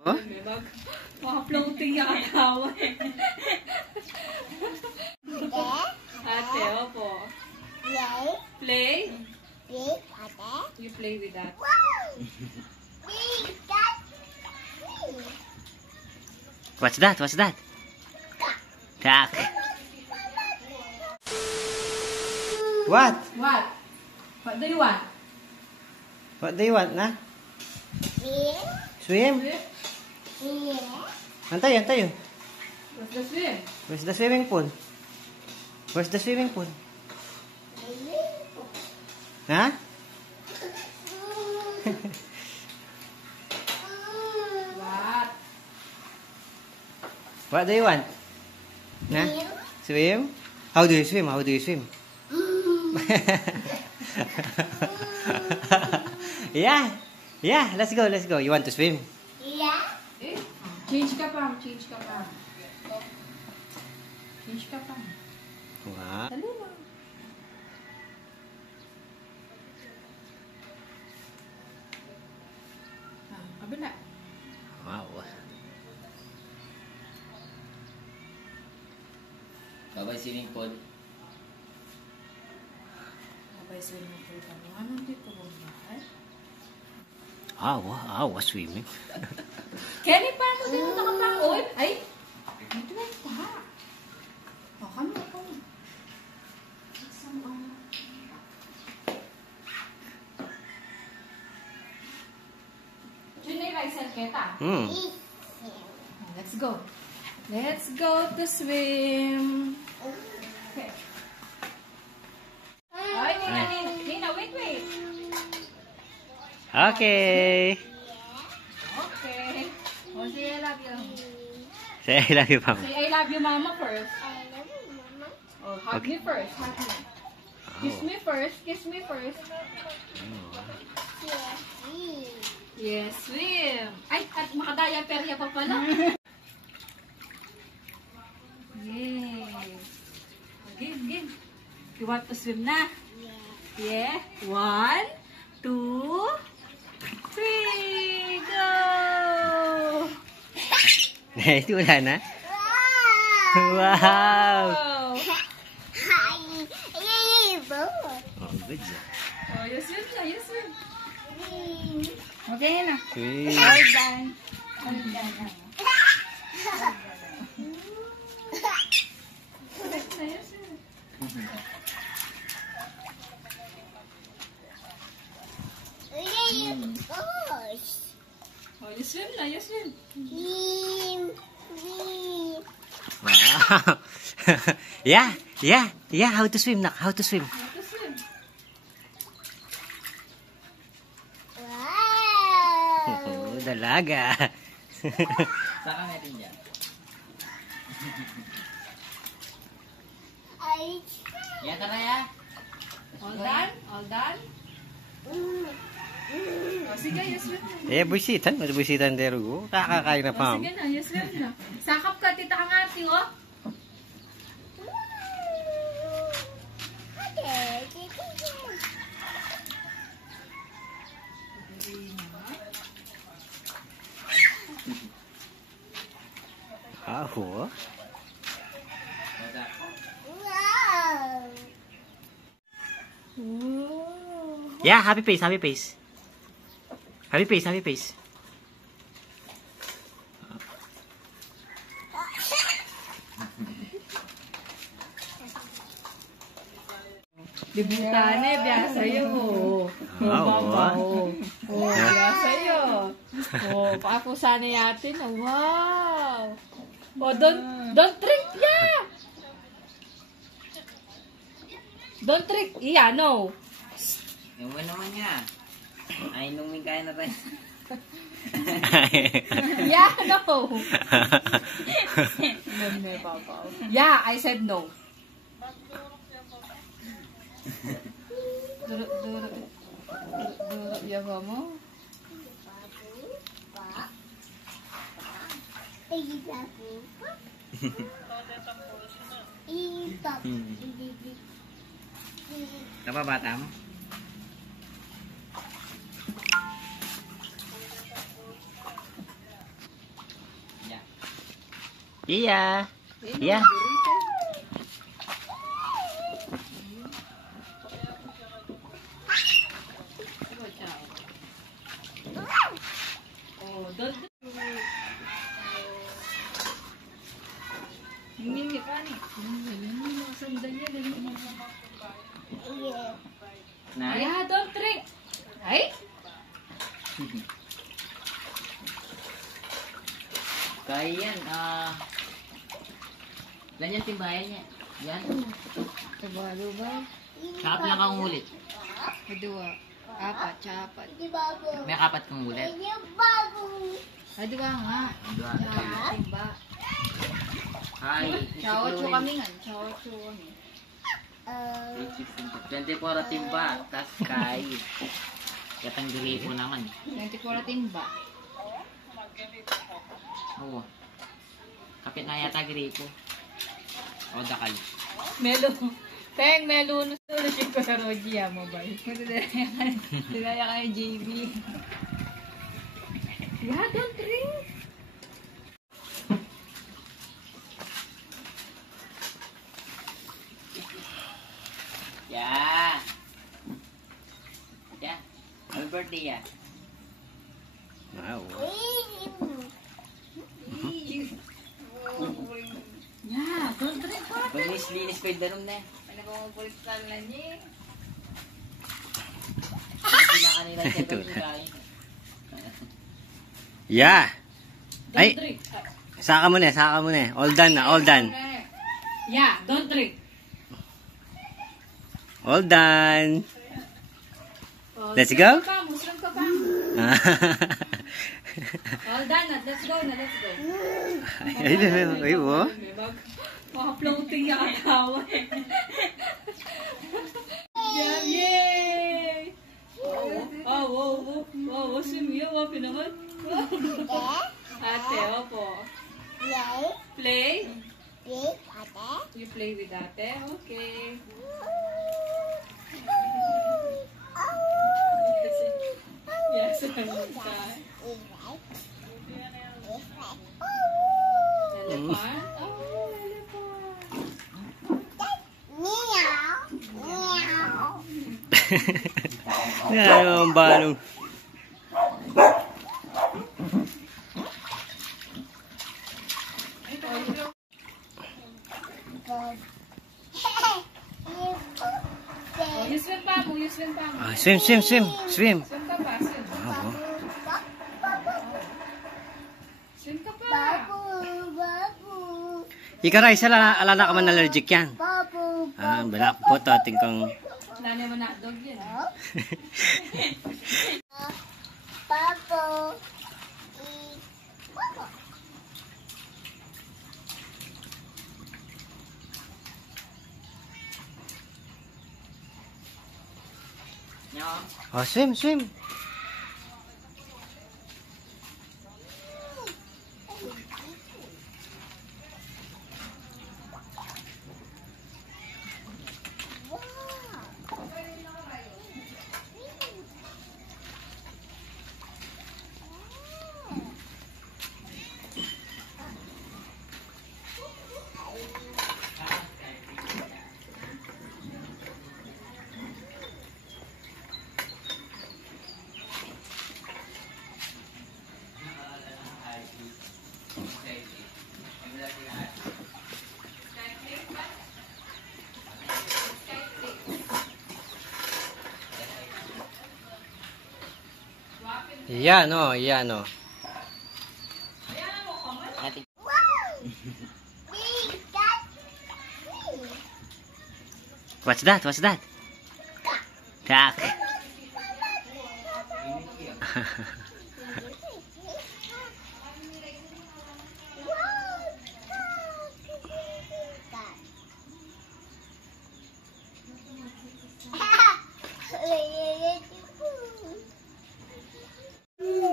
Huh? Mga floating yung akawa eh. Ate, opo. Play? Ate. You play with that. What's that? What's that? Duck. What? What? What do you want? What do you want, na? Swim? Antayo, antayo. What's the swim? Where's the swimming pool? Where's the swimming pool? Ha? What? What do you want? Na? Swim? How do you swim? How do you swim? Yeah. Yeah, let's go, let's go. You want to swim? Eh? Change ka pa, change ka pa. Change ka pa. Wow. Dali lang. Kabila. Wow. Babay swimming pool. Kabay swimming pool ka mo. Anong dito mo ba? Wow, swimming. Kenny, paano mo din mo nakapang-oil? Ay! Dito lang ta. O, kamo. Junay, Raisel, Keta. Let's go. Let's go to swim. Okay. Ay, Nina, wait. Okay. Okay. O, say I love you. Say I love you, Mama. Say I love you, Mama, first. Oh, hug Okay. me first. Hug me. Kiss me first. Kiss me first. Yes, swim. Ay, at makadaya-perya pa pala. Yes. Game. You want to swim na? Yeah. 1, 2, 3, go! Ito wala na? Wow! Oh, Oh, good job. oh you swim na, you swim. Okay na. Sweet. All done. Oh, you swim na, you swim. Wow. Yeah. How to swim, nak? How to swim? How to swim? Oh, dalaga. Saka meron dyan. Yan, tara ya. All done? All done? Oh, sige, you swim na. Eh, buisitan. Buisitan dero ko. Kakakain na Oh, pa. sige na, you swim na. Sakap ka, tita kang ate, oh. Wow. Yeah, happy face. Happy face. Libutan eh, biya sa'yo. Wow. Biya sa'yo. Oh, paako sana yatin. Oh, wow. Oh, don't trick, yeah. Don't trick. Yeah, no. Yung mo naman niya. Ay, nung may kaya na tayo. Yeah, no. Yeah, I said no. Durut ya kamu. Apa Batam? Iya. Iya. Oh, don't. Hindi pa ni. Hindi mo sandal yan. Nay? Yeah, don't drink. Ay? Kaya yan, Ilan yung timbayan niya? Yan. Diba? Kakap lang kang ulit. Dua. Apat, apat. May kapat kang ulit. Dua nga. Dua. Diba? Hi. Chow kami nga. Chow kami. 24 timba. Tas kay. Katang gripo naman. 24 timba. Oo. Kapit na yata gripo. O dakal. Melo. Teng, melo. Nusulit ko sa Roji, mobile. Tinaya ka yung JB. Yeah, don't drink. Yeah. Yeah. Happy birthday, yeah. Wow. Yeah, don't drink pa. Linis pa yung darum na eh. Ano ba mga bulit ka lang niya? Hindi na kanila siya Ito. kain. Yeah. Don't Ay. drink. Saka mo na. All done na, all done. Yeah, don't drink. All done. Oh, Let's go. Muslim ka pa. All done na. Let's go na. Let's go. Ay, wo. Mga floating yung atawa eh. Yeah, yay! Wow, simiyo. Wapi naman. Ate, opo. Play? You play with ate? Okay. Yes, elephant. Elephant? Oh, elephant. Yan ang balong. Oh, you swim pa mo, you swim pa mo. Ah, swim. Swim ka pa, swim. Oo. Swim ka pa. Ikaray, alala ka man allergic yan. Ah, balak po to, tingkong. Wala naman na dog yan. Nyo. Oh, swim. Yan o. Ate. What's that? Duck.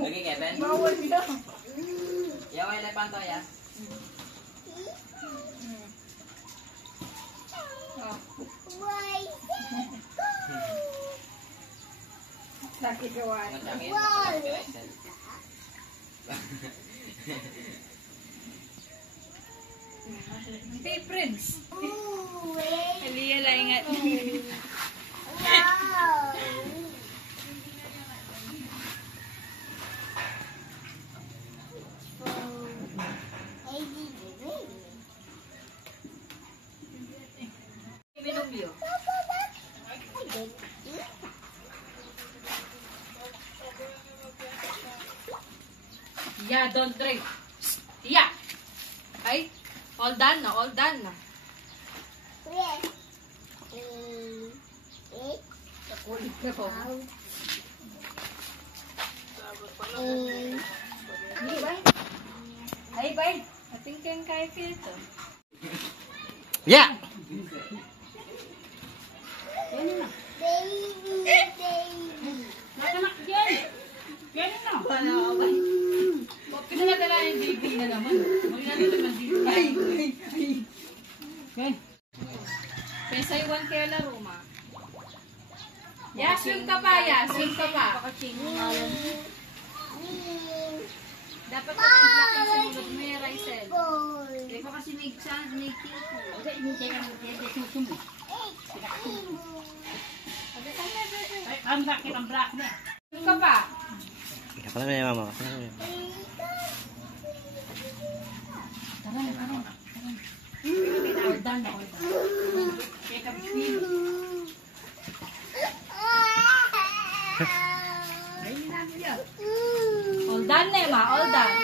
Okay, Kevin. Yaw, elephant to, ya. Sakit gawa. Matangin. Hey, Prince. Aliyah lang ingat. Minumyo. Yeah, don't drink. Yeah. Ay, all done na, all done na. Ulit na ko. Ay, bay. Ating kang kaya ito. Yeah! Nakanak yan. Yan na. Wala ka ba? Pinamadala yung baby na naman. Huwag natin naman dito. Ay. Okay. Pesa iwan kaya laro, ma. Ya, swim ka pa, ya. Swim ka pa. Dapat ka mag-block yung sinulog mo yung Rysel. Hindi ko kasi may team ko. Okay, hindi ka mag-block. Ang bakit ang black na. Swim ka pa. Kapala na yung mama. All done na, all done. Take a swim. All done na, ma. All done.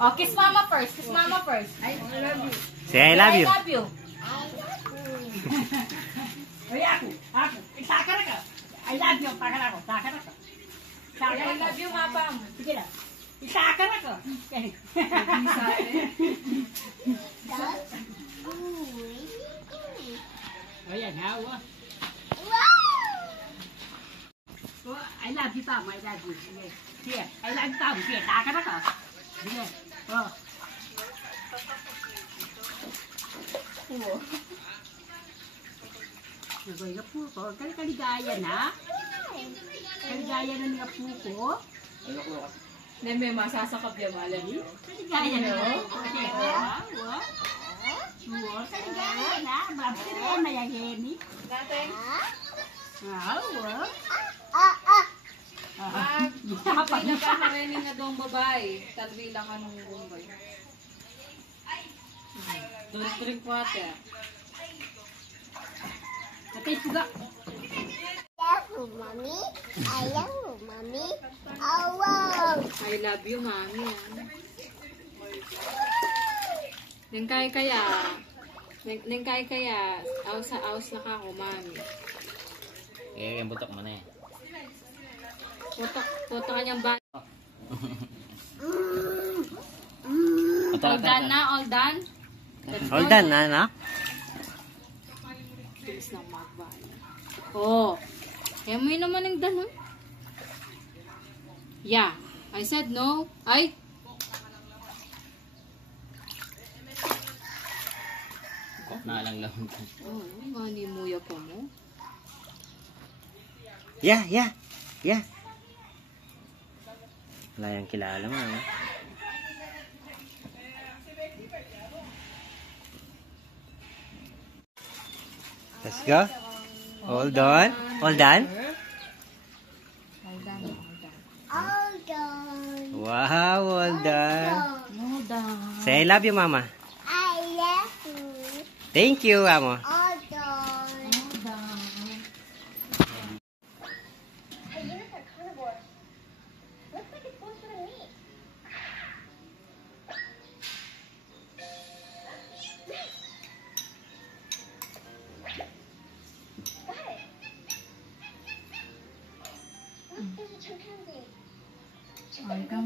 Oh, kiss mama first. Kiss mama first. I love you. Say I love you. I love you. Ay, ako. Saka na ka. I love you. Saka na ako. Saka na ka. I love you, mapam. Sige na. Saka na ka. Ayan, ha? I love you, Tom. I love you. Sige. Sige. I love you, Tom. Sige, saka na ka. Sige. Oh. Nagoy nga po ko. Kaligaya na. Kaligaya na nga po ko. May masasakap yung malam. Kaligaya na. Okay. Wow. Wow. Kaligaya na. Mabsiriyan na yung heni. Natin. Wow. Pagpila ka na rin na doong babae. Talwi lang ka nung bumbay. Don't drink water. Atay suga. Mami. Ayaw, mami. Awaw. I love you, mami. Nang kaya. Aus na ka ako, mami. Eh, yung butok mo na eh. Puto kanyang ba? Patara All done na, all done? All done na, na? Bilis lang magbala. Oh. Kaya mo yun naman ang done, huh? Yeah. I said no. Ay. Nalang lang. Oh, manimuya ka mo. Yeah. Wala yung kilala mo. Let's go. All done. All done. All done. All done. Wow, all done. All done. Say I love you, mama. I love you. Thank you, amo. All done. All done. Hey, units are carnivore. Looks like it's closer to me. Got it. Look, there's a chimpanzee. Ay, ka